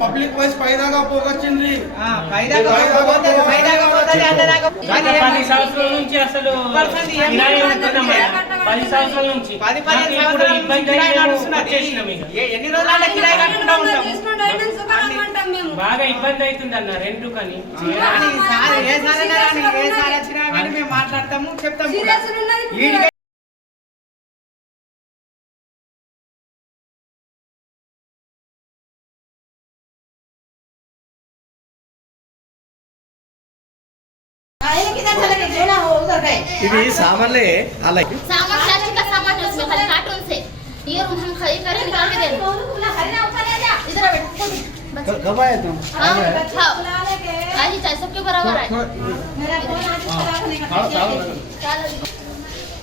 Public vice పైదాగా పోగొచ్చింది. పది సంవత్సరాల నుంచి అసలు పది సంవత్సరాల నుంచి. ఇప్పుడు ఇబ్బంది వచ్చేసినాం బాగా ఇబ్బంది అవుతుంది అన్న రెండు కానీ మాట్లాడతాము చెప్తాము కూడా. ఈడికే ఇవి సామాన్లే అలాగే सामान प्लास्टिक का सामान है उसमें खाली कार्टून से ये रूम हम खरीद करें निकाल के दे दो इधर आ बेटा बच्चे कब आए तुम हाँ हाँ आज ही चाय सबके बराबर है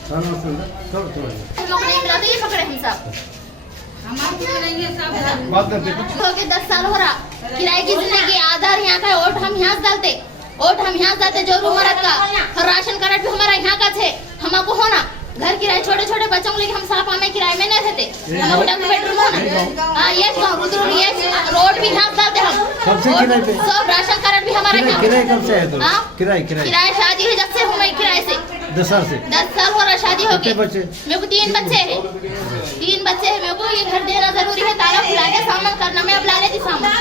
चलो थोड़ा थोड़ा हम लोग नहीं मिला तो ये पकड़े हम सब बात करते हो गए दस साल हो रहा किराए की जिंदगी आधार यहाँ का है वोट हम यहाँ से डालते वोट हम यहाँ से डालते जो रूम हमारा का और राशन कार्ड भी हमारा यहाँ का थे। हमको हो ना घर किराए छोटे छोटे बच्चों को लेके हम साफा में किराए में नहीं रहते हमको डबल बेडरूम हो ना। हाँ ये गाँव रुद्र ये रोड भी यहाँ डालते हम। सब राशन कार्ड भी हमारे यहाँ। किराए कब से आए तुम हाँ? किराए किराए। किराए शादी है जब से हूँ मैं किराए से। दस साल से। दस साल हो रहा शादी हो गई मेरे को तीन बच्चे हैं। तीन बच्चे हैं मेरे को ये घर देना ज़रूरी है ताला खुला के सामान करना मैं अब ला रही थी सामान।